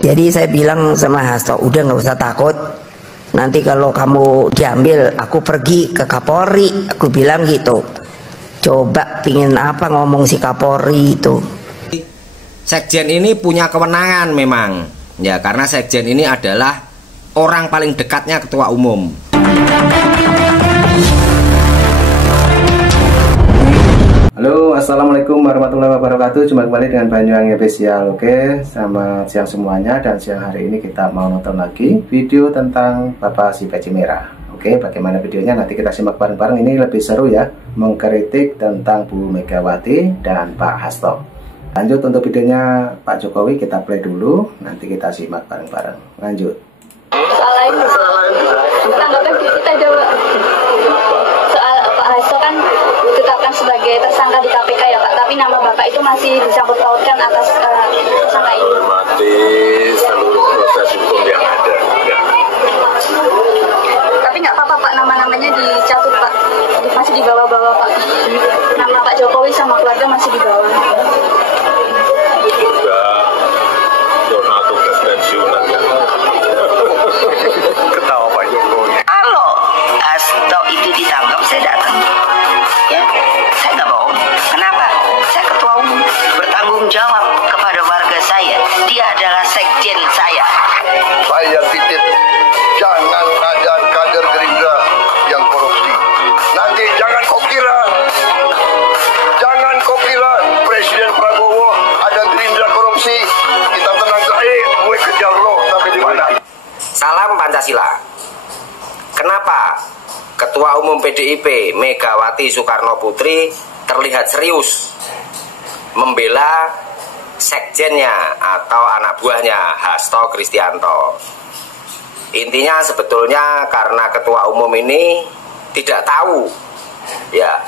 Jadi saya bilang sama Hasto, udah nggak usah takut. Nanti kalau kamu diambil, aku pergi ke Kapolri. Aku bilang gitu. Coba pingin apa ngomong si Kapolri itu. Sekjen ini punya kewenangan memang. Ya, karena sekjen ini adalah orang paling dekatnya ketua umum. Halo, assalamualaikum warahmatullahi wabarakatuh. Jumpa kembali dengan Banyuwangi Official. Oke, selamat siang semuanya. Dan siang hari ini kita mau nonton lagi video tentang Bapak si Peci Merah. Oke, bagaimana videonya nanti kita simak bareng-bareng. Ini lebih seru ya, mengkritik tentang Bu Megawati dan Pak Hasto. Lanjut untuk videonya Pak Jokowi, kita play dulu. Nanti kita simak bareng-bareng. Lanjut. Soal lain, tanggapan kita jawab. Soal Pak Hasto kan ditetapkan sebagai tersangka di KPK ya Pak, tapi nama Bapak itu masih disangkut pautkan atas tersangka ini. Hormati seluruh proses hukum yang ada. Ya. Tapi nggak apa-apa Pak, nama-namanya dicatut Pak, masih di bawah-bawah Pak. Nama Pak Jokowi sama keluarga masih di bawah. Juga jurnal tugas pensiunan kan. Ketawa Pak Jokowi. Kalau Hasto itu ditangkap, saya datang. Ya, saya nggak bohong. Kenapa? Saya ketua umum, bertanggung jawab kepada warga saya. Dia adalah sekjen saya. Saya titip, jangan ada kader Gerindra yang korupsi. Nanti jangan kau kira Presiden Prabowo ada Gerindra korupsi. Kita tenang saja, gue kejar lo sampai di mana. Salam Pancasila. Kenapa Ketua Umum PDIP Megawati Soekarno Putri terlihat serius membela sekjennya atau anak buahnya Hasto Kristianto? Intinya sebetulnya karena Ketua Umum ini tidak tahu ya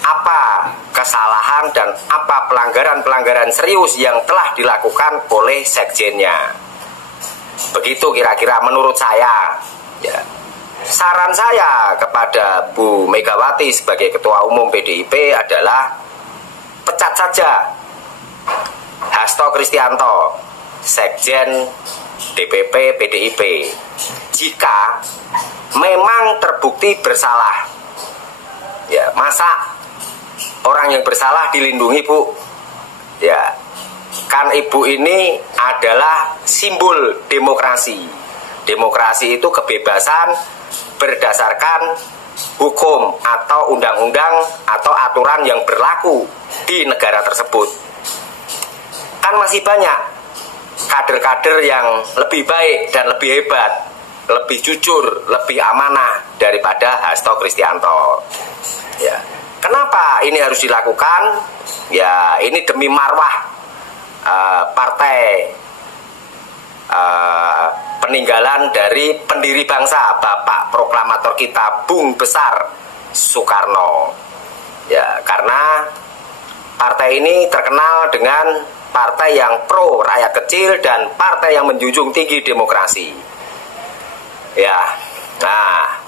apa kesalahan dan apa pelanggaran-pelanggaran serius yang telah dilakukan oleh sekjennya. Begitu kira-kira menurut saya ya. Saran saya kepada Bu Megawati sebagai Ketua Umum PDIP adalah pecat saja Hasto Kristianto, Sekjen DPP PDIP, jika memang terbukti bersalah. Ya, masa orang yang bersalah dilindungi, Bu? Ya, kan Ibu ini adalah simbol demokrasi. Demokrasi itu kebebasan berdasarkan hukum atau undang-undang atau aturan yang berlaku di negara tersebut. Kan masih banyak kader-kader yang lebih baik dan lebih hebat, lebih jujur, lebih amanah daripada Hasto Kristianto. Ya. Kenapa ini harus dilakukan? Ya, ini demi marwah partai peninggalan dari pendiri bangsa, Bapak proklamator kita Bung Besar Soekarno. Ya, karena partai ini terkenal dengan partai yang pro rakyat kecil dan partai yang menjunjung tinggi demokrasi. Ya, nah,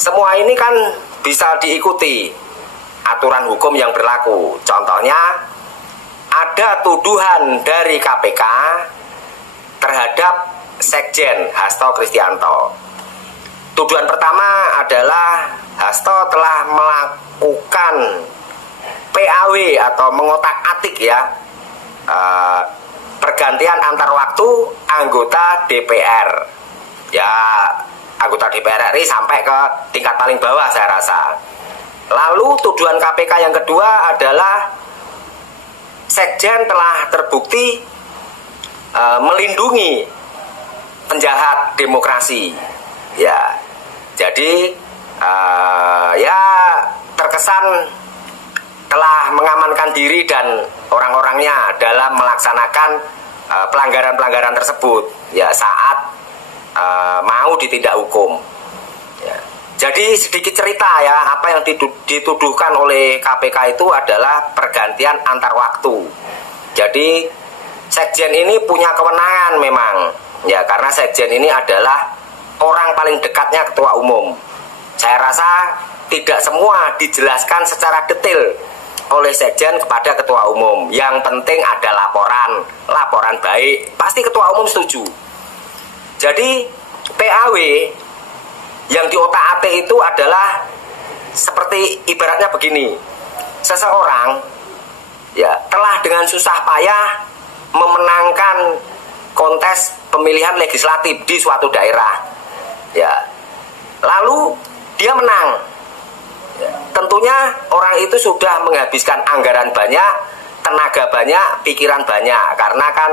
semua ini kan bisa diikuti aturan hukum yang berlaku. Contohnya, ada tuduhan dari KPK terhadap Sekjen Hasto Kristianto. Tuduhan pertama adalah Hasto telah melakukan PAW atau mengotak-atik ya, pergantian antar waktu anggota DPR. Ya, anggota DPR RI sampai ke tingkat paling bawah saya rasa. Lalu tuduhan KPK yang kedua adalah Sekjen telah terbukti melindungi penjahat demokrasi. Ya, jadi ya terkesan telah mengamankan diri dan orang-orangnya dalam melaksanakan pelanggaran-pelanggaran tersebut. Ya, saat mau ditindak hukum. Ya. Jadi sedikit cerita ya, apa yang dituduhkan oleh KPK itu adalah pergantian antar waktu. Jadi Sekjen ini punya kewenangan memang. Ya, karena Sekjen ini adalah orang paling dekatnya Ketua Umum. Saya rasa tidak semua dijelaskan secara detail oleh sekjen kepada ketua umum. Yang penting ada laporan baik. Pasti ketua umum setuju. Jadi PAW yang di otak-atik itu adalah seperti ibaratnya begini. Seseorang ya telah dengan susah payah memenangkan kontes pemilihan legislatif di suatu daerah. Ya. Lalu dia menang. Ya. Tentunya orang itu sudah menghabiskan anggaran banyak, tenaga banyak, pikiran banyak, karena kan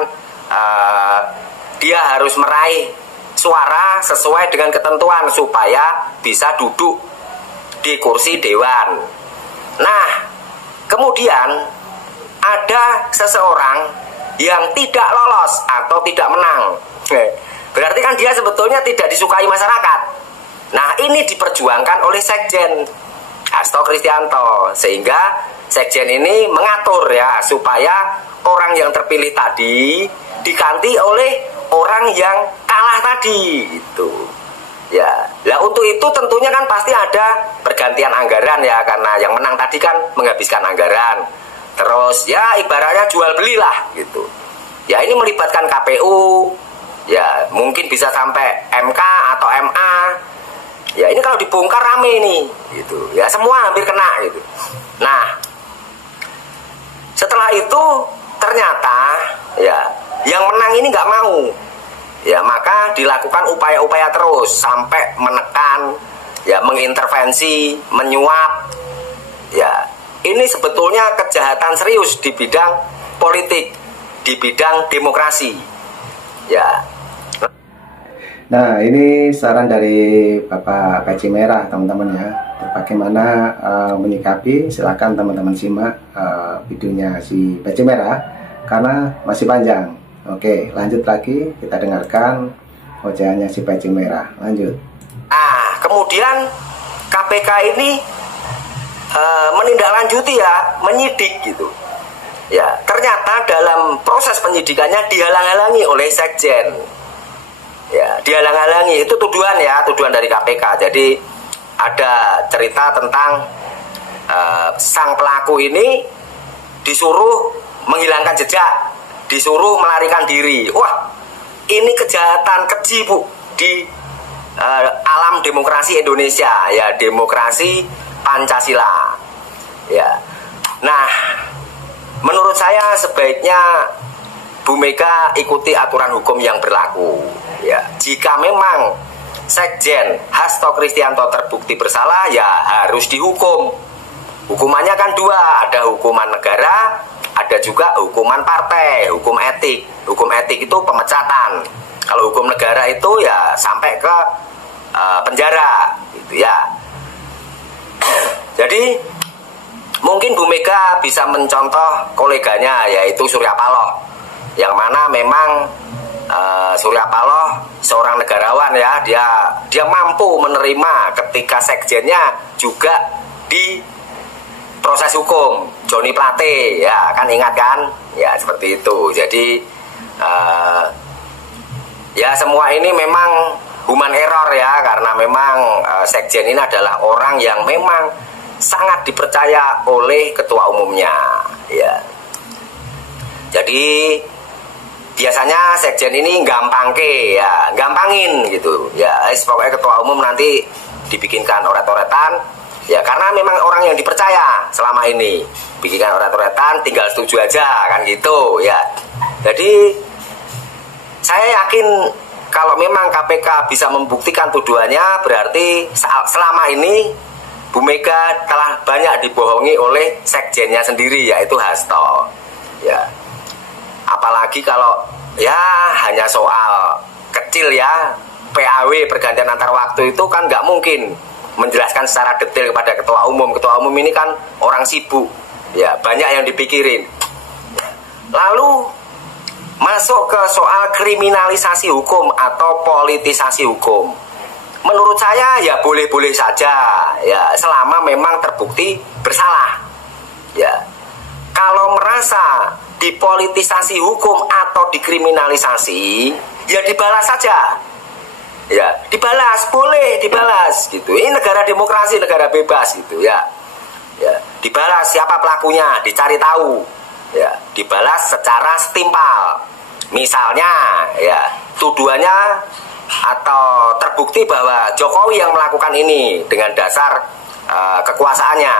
dia harus meraih suara sesuai dengan ketentuan supaya bisa duduk di kursi dewan. Nah, kemudian ada seseorang yang tidak lolos atau tidak menang. Berarti kan dia sebetulnya tidak disukai masyarakat. Nah, ini diperjuangkan oleh Sekjen Hasto Kristianto, sehingga Sekjen ini mengatur ya supaya orang yang terpilih tadi diganti oleh orang yang kalah tadi gitu. Ya, nah untuk itu tentunya kan pasti ada pergantian anggaran ya, karena yang menang tadi kan menghabiskan anggaran. Terus ya ibaratnya jual belilah gitu. Ya ini melibatkan KPU, ya mungkin bisa sampai MK atau MA. Ya ini kalau dibongkar rame nih gitu. Ya semua hampir kena gitu. Nah, setelah itu ternyata ya yang menang ini nggak mau. Ya maka dilakukan upaya-upaya terus sampai menekan, ya mengintervensi, menyuap. Ya ini sebetulnya kejahatan serius di bidang politik, di bidang demokrasi. Ya. Nah, ini saran dari Bapak Peci Merah, teman-teman ya. Bagaimana menyikapi, silakan teman-teman simak videonya si Peci Merah karena masih panjang. Oke, lanjut lagi, kita dengarkan ocehannya si Peci Merah. Lanjut. Kemudian KPK ini menindaklanjuti ya, menyidik gitu. Ya, ternyata dalam proses penyidikannya dihalang-halangi oleh Sekjen. Ya, dihalang-halangi, itu tuduhan ya, tuduhan dari KPK. Jadi ada cerita tentang sang pelaku ini disuruh menghilangkan jejak, disuruh melarikan diri. Wah, ini kejahatan keji Bu di alam demokrasi Indonesia ya, demokrasi Pancasila. Ya. Nah, menurut saya sebaiknya Bu Mega ikuti aturan hukum yang berlaku. Ya, jika memang Sekjen Hasto Kristianto terbukti bersalah, ya harus dihukum. Hukumannya kan dua, ada hukuman negara, ada juga hukuman partai, hukum etik. Hukum etik itu pemecatan. Kalau hukum negara itu ya sampai ke penjara, gitu ya. Jadi mungkin Bu Mega bisa mencontoh koleganya yaitu Surya Paloh, yang mana memang Surya Paloh seorang negarawan ya, dia mampu menerima ketika sekjennya juga di proses hukum. Joni Plate ya, kan ingat kan ya, seperti itu. Jadi ya semua ini memang human error ya, karena memang sekjen ini adalah orang yang memang sangat dipercaya oleh ketua umumnya ya. Jadi biasanya sekjen ini gampangin gitu ya. Pokoknya ketua umum nanti dibikinkan oret-oretan ya, karena memang orang yang dipercaya selama ini. Bikinkan oret-oretan, tinggal setuju aja kan gitu ya. Jadi saya yakin kalau memang KPK bisa membuktikan tuduhannya, berarti selama ini Bu Mega telah banyak dibohongi oleh sekjennya sendiri, yaitu Hasto ya. Apalagi kalau ya hanya soal kecil ya, PAW pergantian antar waktu itu kan nggak mungkin menjelaskan secara detail kepada ketua umum. Ketua umum ini kan orang sibuk ya, banyak yang dipikirin. Lalu masuk ke soal kriminalisasi hukum atau politisasi hukum. Menurut saya ya boleh-boleh saja ya, selama memang terbukti bersalah ya. Kalau merasa dipolitisasi hukum atau dikriminalisasi, ya dibalas saja. Ya, dibalas, boleh dibalas gitu. Ini negara demokrasi, negara bebas gitu ya. Ya, dibalas siapa pelakunya, dicari tahu. Ya, dibalas secara setimpal. Misalnya, ya, tuduhannya atau terbukti bahwa Jokowi yang melakukan ini dengan dasar kekuasaannya.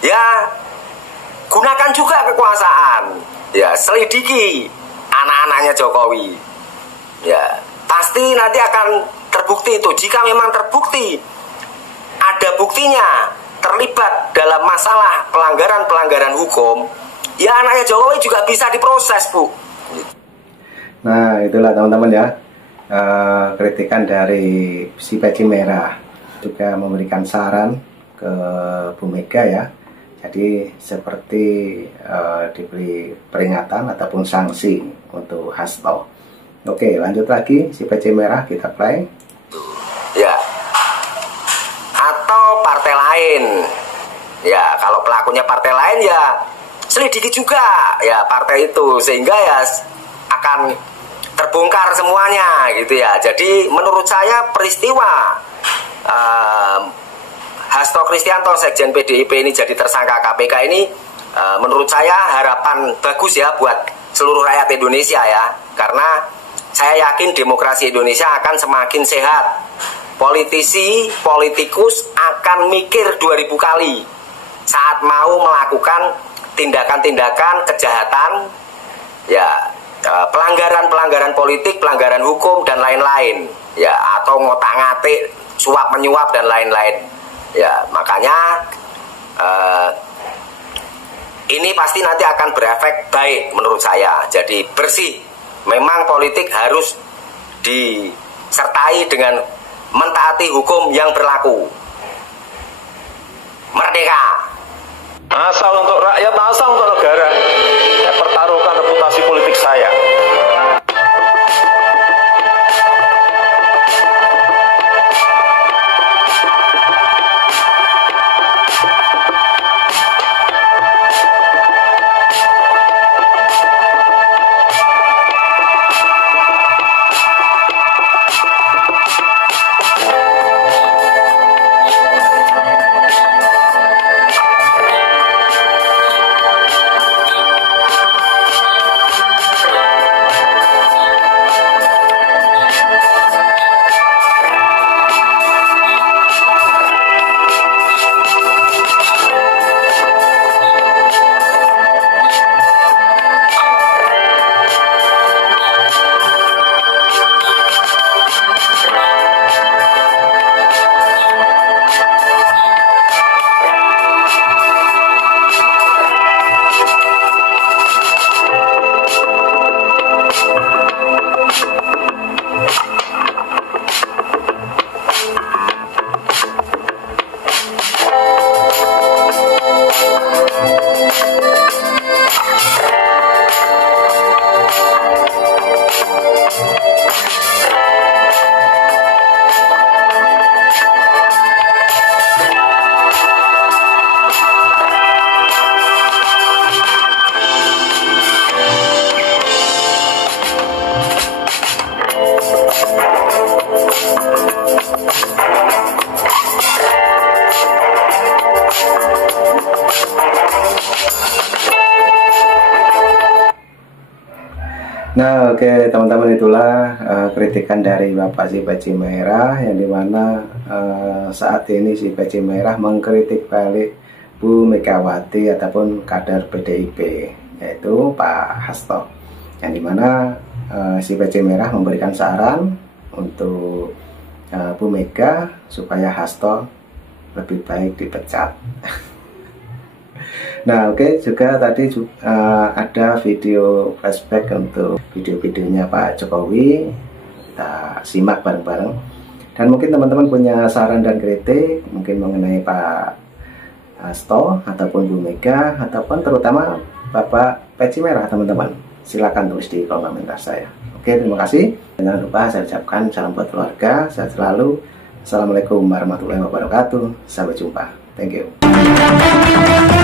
Ya, gunakan juga kekuasaan. Ya, selidiki anak-anaknya Jokowi. Ya, pasti nanti akan terbukti itu. Jika memang terbukti ada buktinya terlibat dalam masalah pelanggaran hukum, ya anaknya Jokowi juga bisa diproses, Bu. Nah, itulah teman-teman ya, kritikan dari si peci merah, juga memberikan saran ke Bu Mega ya. Jadi seperti diberi peringatan ataupun sanksi untuk Hasto. Oke, lanjut lagi si peci merah, kita play. Ya, atau partai lain. Ya, kalau pelakunya partai lain ya selidiki juga ya partai itu, sehingga ya akan terbongkar semuanya gitu ya. Jadi menurut saya peristiwa Hasto Kristianto, Sekjen PDIP ini jadi tersangka KPK ini, menurut saya harapan bagus ya buat seluruh rakyat Indonesia ya. Karena saya yakin demokrasi Indonesia akan semakin sehat. Politikus akan mikir 2000 kali saat mau melakukan tindakan-tindakan kejahatan, ya, pelanggaran politik, pelanggaran hukum dan lain-lain, ya, atau ngotak-ngatik, suap menyuap dan lain-lain. Ya, makanya ini pasti nanti akan berefek baik menurut saya. Jadi bersih. Memang politik harus disertai dengan mentaati hukum yang berlaku. Merdeka. Asal untuk rakyat, asal untuk negara. Saya pertaruhkan reputasi politik saya. Nah, oke teman-teman, itulah kritikan dari Bapak si peci merah, yang dimana saat ini si peci merah mengkritik balik Bu Megawati ataupun kader PDIP, yaitu Pak Hasto, yang dimana si peci merah memberikan saran untuk Bu Mega supaya Hasto lebih baik dipecat. Nah, oke, juga tadi ada video flashback untuk video-videonya Pak Jokowi. Kita simak bareng-bareng. Dan mungkin teman-teman punya saran dan kritik mungkin mengenai Pak Hasto ataupun Bu Mega ataupun terutama Bapak peci merah, teman-teman. Silakan tulis di kolom komentar saya. Oke, terima kasih. Jangan lupa saya ucapkan salam buat keluarga, sehat selalu. Assalamualaikum warahmatullahi wabarakatuh. Sampai jumpa. Thank you.